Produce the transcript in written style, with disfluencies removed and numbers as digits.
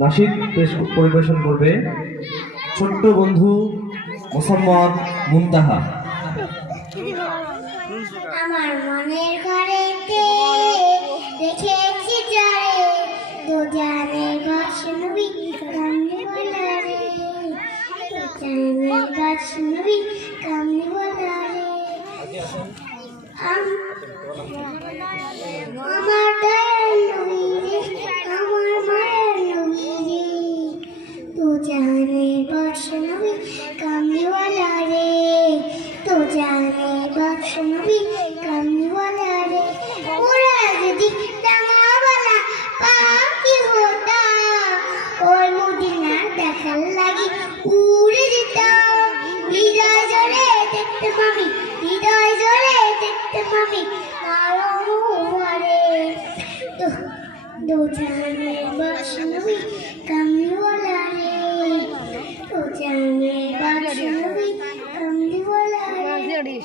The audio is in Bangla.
নাশিদ পরিবেশন করবে ছোট্ট বন্ধু মোসাম্মদ মুনতাহা। আমার মনের ঘরেতে রেখেছি যারে দুজানের গাছ নবী কামলি বলা রে, দুজানের গাছ নবী কামলি বলা রে। আমার দয়াল নবী রে, আমার মায়ের নবী রে, দুজানের গাছ নবী কামলি বলা রে, দুজানের গাছ নবী কামলি বলা রে। ওরা যদি ডাঙাওয়ালা পাখি হতাম, ওই মদিনা দেখার লাগি উড়ে যেতাম। হৃদয় জোরে দেখতাম আমি, হৃদয় জোরে দেখতাম আমি আরো ভরে। দুজানের গাছ নবী কামলি বলা রে, দুজানের গাছ নবী কামলি বলা রে।